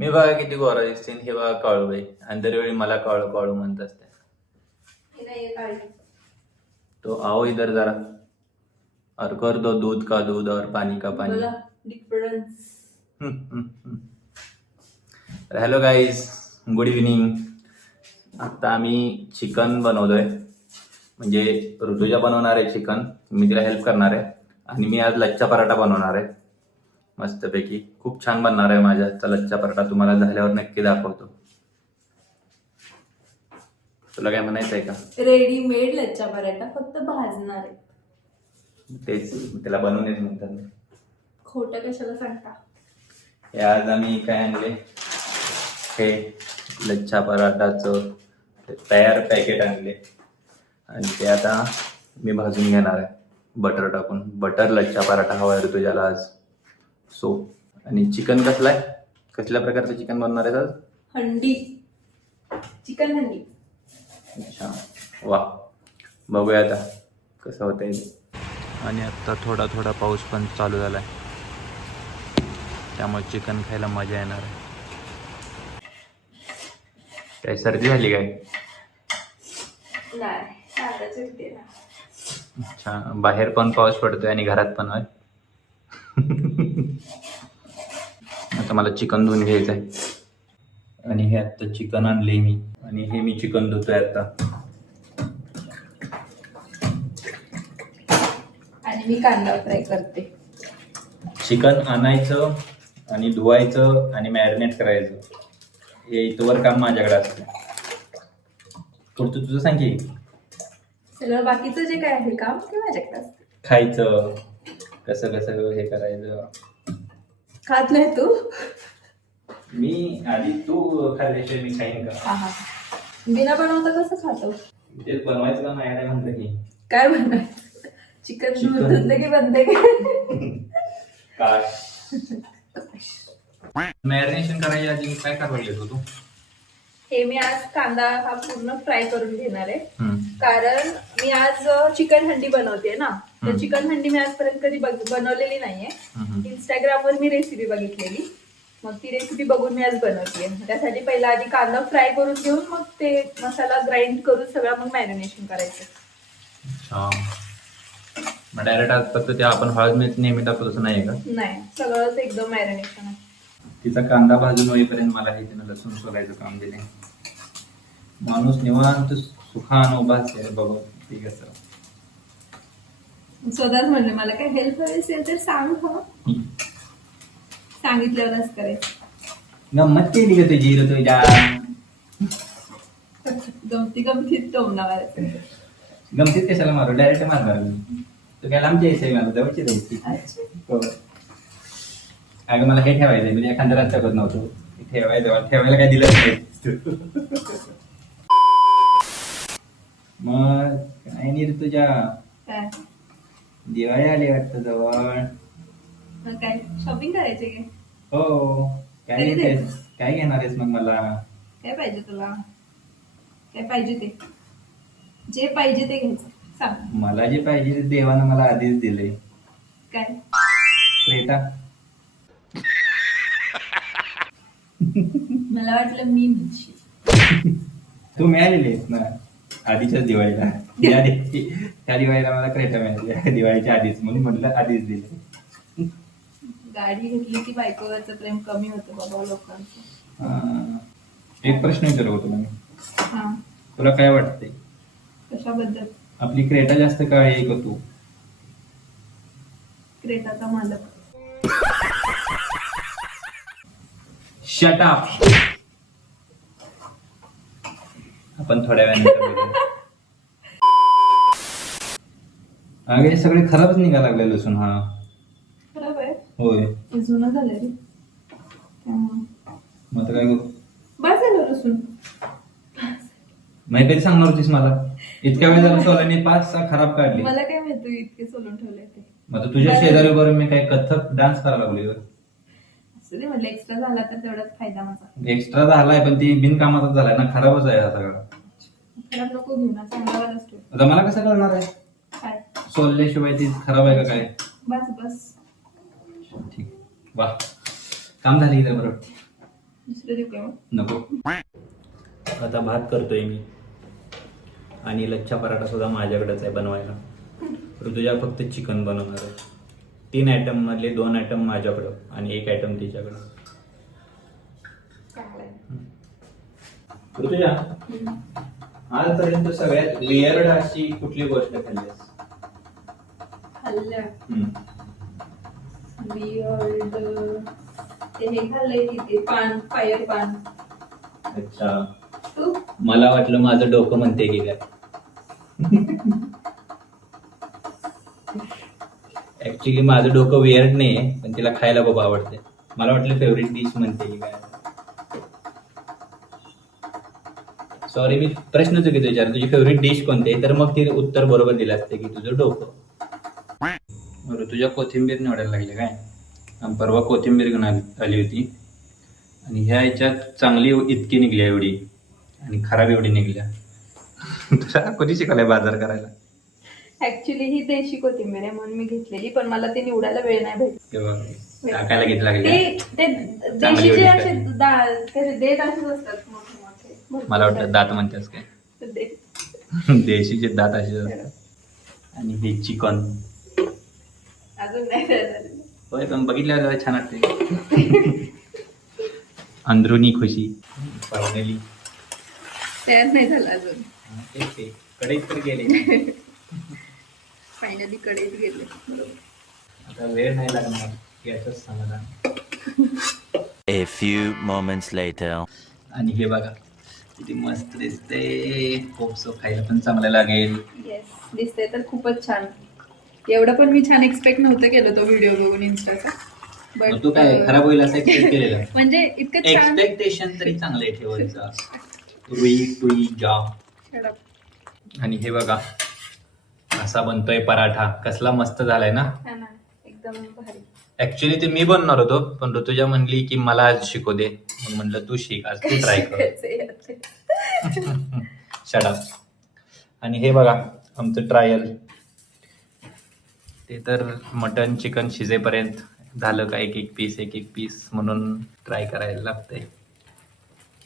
मी बघा किती गोरा दिसते हे बघा काळू बाई आणि दरवेळी मला काळू काळू म्हणत असते. तो आओ इधर जरा और कर दो दूध का दूध और पानी का पानी. Difference. Hello guys, good evening. आता आम्ही चिकन बनवतोय, म्हणजे ऋतुजा बनवणार आहे चिकन, मी तिला हेल्प करणार आहे. आणि मी आज लच्छा पराठा बनवणार आहे मस्तपैकी. खूप छान बनणार आहे माझ्या हातचा लच्छा पराठा. तुम्हाला झाल्यावर नक्की दाखवतो. तुला काय म्हणायचं आहे का? रेडीमेड लच्छा पराठा फक्त भाजणार आहे. तेच त्याला बनवूनच म्हणतात. खोटं कशाला सांगता? हे आज आम्ही काय आणले, हे लच्छा पराठाचं तयार पॅकेट आणले आणि ते आता मी भाजून घेणार आहे बटर टाकून. बटर लच्छा पराठा हवा आहे तुझ्याला आज. सो आणि चिकन कसला आहे, कसल्या प्रकारचं चिकन बनणार आहे आज? हंडी चिकन हंडी. अच्छा, वा, बघूया आता कसं होतंय. आणि आता थोडा थोडा पाऊस पण चालू झाला आहे, त्यामुळे चिकन खायला मजा येणार आहे. काय सर्दी झाली काय? नाही. अच्छा, बाहेर पण पाऊस पडतोय आणि घरात पण आहे. आता मला चिकन धुवून घ्यायचं आहे. आणि हे आता चिकन आणले मी आणि हे मी चिकन धुतोय आता. आणि मी कांदा फ्राय करते. चिकन आणायचं आणि धुवायचं आणि मॅरिनेट करायचं, हे इथवर काम माझ्याकडे असतं. पुढचं तुझं सांग की. सगळं बाकीचं जे काय आहे काम ते माझ्याकडे असतं. खायचं कसं कसं हे करायचं. खात नाही तू? मी आधी, तू खाल्ल्याशिवाय मी खाईन का? हा. बिना बनवता कसं खातो? तेच बनवायचं का नाही म्हणलं की. काय बनवायचं? चिकन धुतलं की बनते काय मॅरिनेशन करायच्या आधी काय करायला घेतो तू? हे मी आज कांदा हा पूर्ण फ्राय करून घेणार आहे, कारण मी आज चिकन हंडी बनवते ना. तर चिकन हंडी मी आजपर्यंत कधी बनवलेली नाहीये. इंस्टाग्रामवर मी रेसिपी बघितलेली, मग ती रेसिपी बघून मी आज बनवते. त्यासाठी पहिला आधी कांदा फ्राय करून घेऊन मग ते मसाला ग्राइंड करून सगळं मग मॅरिनेशन करायचं. मग डायरेक्ट आज फक्त ते आपण हळद मीठ नेहमी टाकतो तसं नाही का? नाही, सगळंच एकदम मॅरिनेशन आहे. तिचा कांदा भाजून होईपर्यंत मला हे तिनं लसूण सोलायचं काम दिले. माणूस निवांत सुखान उभा असेल बघ ते कसं. स्वतःच म्हणले मला काय हेल्प हवी असेल तर सांग. सांगितल्यावरच करायचं. गंमत केली का तुझी तुझ्या? गमतीत टोमणा मारायचं. गमतीत कशाला मारू, डायरेक्ट मारणार मी. तू काय लांबची यायचं मला जवळची द्यायची. अगं मला हे ठेवायचंय, म्हणजे एखाद्या रस्त्या करत नव्हतो ठेवायला काय दिलं नाही. मग काय नाही तुझ्या, दिवाळी आली वाटतं जवळ. काय शॉपिंग करायचे काय? हो. काय घेणार आहेस मग? मला काय पाहिजे तुला? काय पाहिजे ते, जे पाहिजे ते घ्यायचं. सांग. मला जे पाहिजे ते देवानं मला आधीच दिले. काय? क्रेटा. मला वाटलं मी म्हणशी. तू मिळालेली आहेस ना आधीच्याच दिवाळीला. त्या दिवाळीला मला क्रेटा मिळाली दिवाळीच्या आधीच, म्हणून म्हटलं आधीच दिले. गाडी घेतली की बायकोवरचं प्रेम कमी होतं बाबा लोकांचं. एक प्रश्न विचारतो तुला मी. हा. तुला काय वाटतंय कशाबद्दल? आपली क्रेटा जास्त काळ आहे का तू? क्रेटाचा मालक. Shut up. आपण थोड्या वेळाने अगे सगळे खराबच निघायला लागले लसूण. हा खराब आहे? होय. जुनं झालंय रे. मग आता काय करू? बस झालं लसूण. नाही कधी सांगणार होतीस मला? इतक्या वेळ झाला सोलाने 5-6 खराब काढली. मला काय माहिती तू इतके सोलून ठेवले ते. मग तुझ्या शेजारी बरोबर मी काय कथक डान्स करायला लागलोय? असं म्हटलं एक्स्ट्रा झाला तर तेवढाच फायदा माझा. एक्स्ट्रा झालाय पण ती बिनकामाचाच झालाय ना, खराबच आहे हा सगळा. खराब नको घेऊ ना, चांगला असतो. आता मला कसं कळणार आहे काय सोलल्याशिवाय ती खराब आहे का काय? बस. ठीक, वा, काम झालं इथं बरोबर. दुसरं देऊ का मग? नको. आता भात करतोय मी आणि लच्छा पराठा सुद्धा माझ्याकडेच आहे बनवायला. ऋतुजा फक्त चिकन बनवणार आहे. 3 आयटम मधले 2 आयटम माझ्याकडं आणि 1 आयटम तिच्याकडं. चांगलं आहे. ऋतुजा, आजपर्यंत सगळ्यात वियर्ड अशी कुठली गोष्ट खाल्लीस? खाल्लं वियर्ड ते हे खाल्लंय की ते पान, फायर पान. अच्छा, तू? मला वाटलं माझं डोकं म्हणते की काय. ऍक्च्युली माझं डोकं वियर्ड नाहीये, पण तिला खायला खूप आवडते. मला वाटलं फेवरेट डिश म्हणते की काय. सॉरी, मी प्रश्न चुकीचा विचारला. तुझी फेवरेट डिश कोणती आहे? तर मग तिने उत्तर बरोबर दिलं असते की तुझं डोकं. बरं, तुझ्या कोथिंबीर निवडायला लागले काय? परवा कोथिंबीर घेऊन आली होती आणि ह्या ह्याच्यात चांगली इतकी निघली एवढी आणि खराब एवढी निघल्या. तुला कोणी शिकवलंय बाजार करायला? ऍक्च्युली ही देशी कोथिंबीर आहे म्हणून मी घेतलेली, पण मला ते निवडायला वेळ नाही भेटत. किंवा टाकायला घेतलं लागले. ते चांगली देशीचे एवढी असे कसे देत असेच असतात मोठे मोठे. मला वाटतं दात म्हणतेस काय? देत. देशीचे दात असे असतात. आणि हे चिकन अजून नाही झालं. होय, पण बघितल्यावर जरा छान वाटते. अंदरुनी खुशी पाहुणेली. तयार नाही झालं अजून. कढईत तर गेले. फायनली कढईत गेले. आता वेळ नाही लागणार याचंच समाधान. A few moments later. आणि हे बघा किती मस्त दिसते. खूपसं खायला पण चांगलं लागेल. येस, दिसतंय तर खूपच छान. एवढं पण मी छान एक्सपेक्ट नव्हतं केलं तो व्हिडिओ बघून इन्स्टाचा. मग तू काय खराब होईल असं एक्सपेक्ट केलेलं? म्हणजे इतकं छान. एक्सपेक्टेशन तरी चांगले ठेवायचं. रुई जा. Shut up. आणि हे बघा असा बनतोय पराठा. कसला मस्त झालाय ना. हा ना, एकदम भारी. ऍक्च्युली ते मी बनणार होतो, पण ऋतुजा म्हणली की मला आज शिकू दे. मग म्हणलं तू शिक, आज तू ट्राय कर. Shut up. आणि हे बघा आमचं ट्रायल. ते तर मटन चिकन शिजेपर्यंत झालं का एक एक पीस म्हणून ट्राय करायला लागतंय.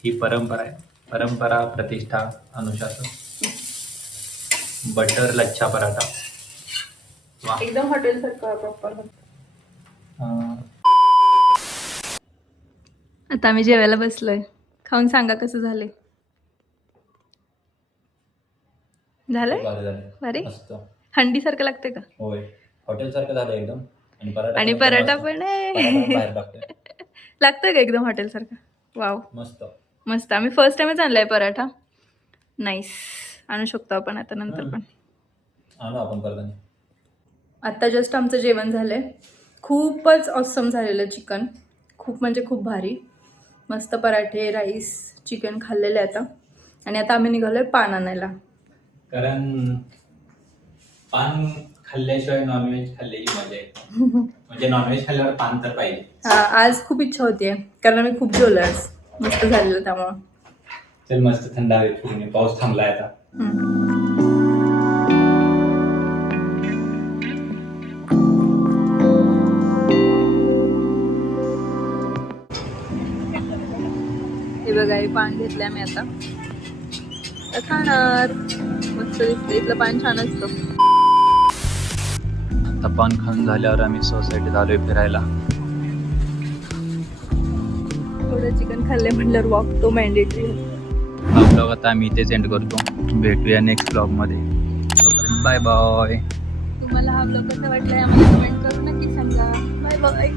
ही परंपरा आहे. परंपरा, प्रतिष्ठा, अनुशासन. बटर लच्छा पराठा. वा. एकदम हॉटेल सारखं प्रॉपर. आता आम्ही जेवायला बसलोय. खाऊन सांगा कसं झालंय. झालंय भारी. हंडी सारखं लागतंय का? होय, हॉटेल सारखं झालं एकदम. आणि पराठा पण आहे. लागतोय का एकदम हॉटेल सारखं? वाव, मस्त मस्त. आम्ही फर्स्ट टाइमच आणलाय पराठा. नाईस. आणू शकतो आपण आता नंतर पण. आणू आपण परत. आता जस्ट आमचं जेवण झालंय. खूपच ऑसम झालेलं चिकन. खूप म्हणजे खूप भारी. मस्त पराठे, राईस, चिकन खाल्लेलं आहे आता. आणि आता आम्ही निघालोय पान आणायला. कारण पान खाल्ल्याशिवाय नॉनव्हेज खाल्ल्याची मजा येते. म्हणजे नॉनव्हेज खाल्ल्यावर पान तर पाहिजे. हा, आज खूप इच्छा होतीये कारण आम्ही खूप जेवलोय आज. मस्त झालेलं त्यामुळं. चल मस्त थंड हवेत फिरून. पाऊस थांबलाय आता. हे बघा, हे पान घेतलंय मी आता खाणार. मस्त दिसतं. इथलं पान छान असतं. आता पान खाऊन झाल्यावर आम्ही सोसायटीत आलोय फिरायला. थोडं चिकन खाल्ले म्हटल्यावर वॉक तो मॅन्डेटरी. हा ब्लॉग आता आम्ही इथेच एंड करतो. भेटूया नेक्स्ट ब्लॉग मध्ये. तोपर्यंत बाय बाय. तुम्हाला हा ब्लॉग कसा वाटलाय आम्हाला कमेंट करून नक्की सांगा. Bye bye.